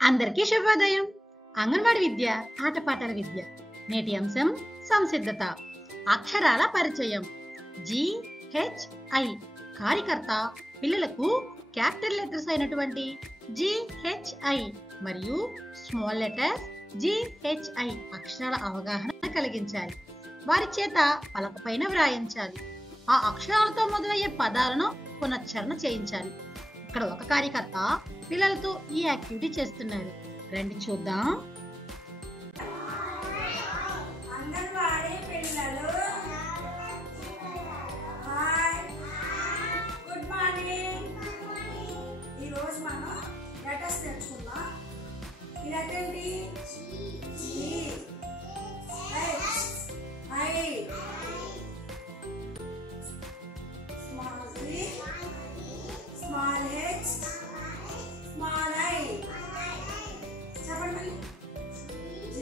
అందరికీ శుభోదయం. అంగన్వాడి విద్య ఆటపాటల విద్య. నేటి అంశం సంసిద్ధత. అక్షరాల పరిచయం. GHI కార్యకర్త పిల్లలకు క్యాపిటల్ లెటర్స్ అయినటువంటి GHI మరియు స్మాల్ లెటర్స్ GHI అక్షరాల అవగాహన కలిగించాలి. వారి చేత పలకపైన వ్రాయించాలి. ఆ అక్షరాలతో మొదలయ్యే పదాలను పునశ్చరణ చేయించాలి. ఇక్కడ ఒక కార్యకర్త పిల్లలతో ఈ యాక్టివిటీ చేస్తున్నారు. రండి చూద్దాం. అంగన్వాడీ పిల్లలు హాయ్, గుడ్ మార్నింగ్. ఈరోజు మనం లెటర్స్ నేర్చుకుందాం. ఈ లెటర్ ఏంటి? Small H, small I. చెప్పండి. G,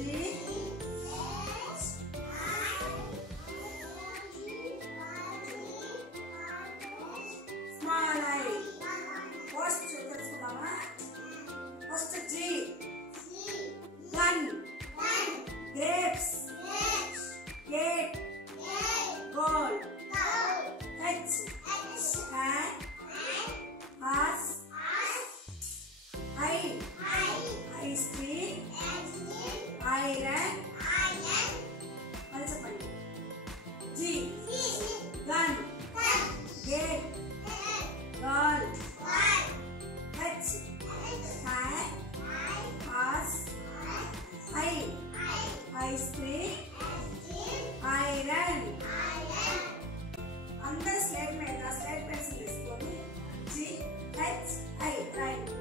small I. First తెలుసుకుందామా? First G, gun, grapes, gate, goal, H, hand, horse, I, ice cream, iron, మళ్ళీ చెప్పండి. G, gun, gate, ball, H, hand, horse, I, ice cream, iron. అందరు slate pencil తీసుకొని GHI right.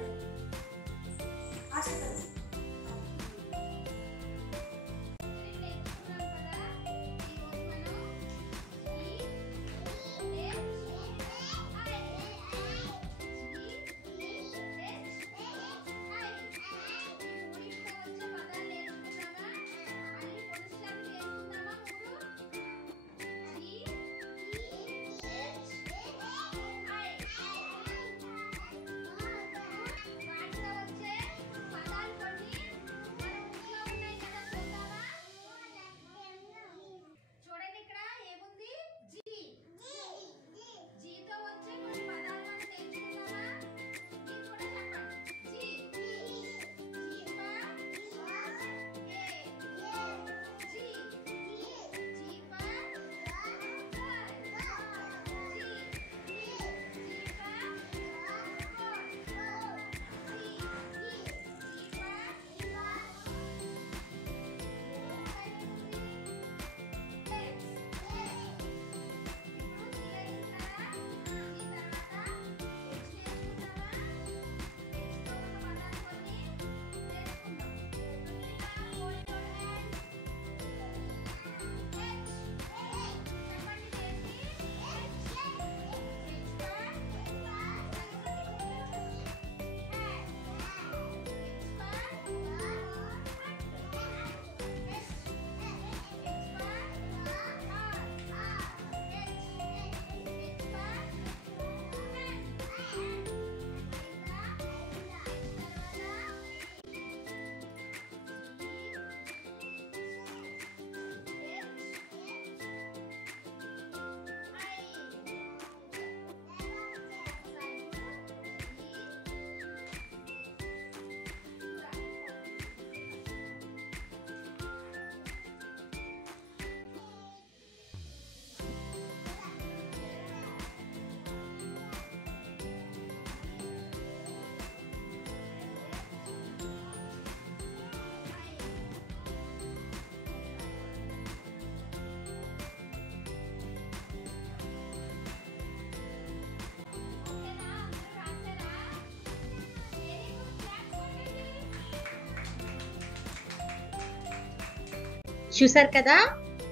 చూసారు కదా,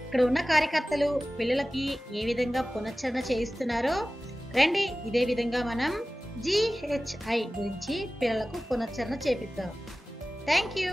ఇక్కడ ఉన్న కార్యకర్తలు పిల్లలకి ఏ విధంగా పునశ్చరణ చేయిస్తున్నారో. రండి ఇదే విధంగా మనం GHI గురించి పిల్లలకు పునశ్చరణ చేపిద్దాం. Thank you.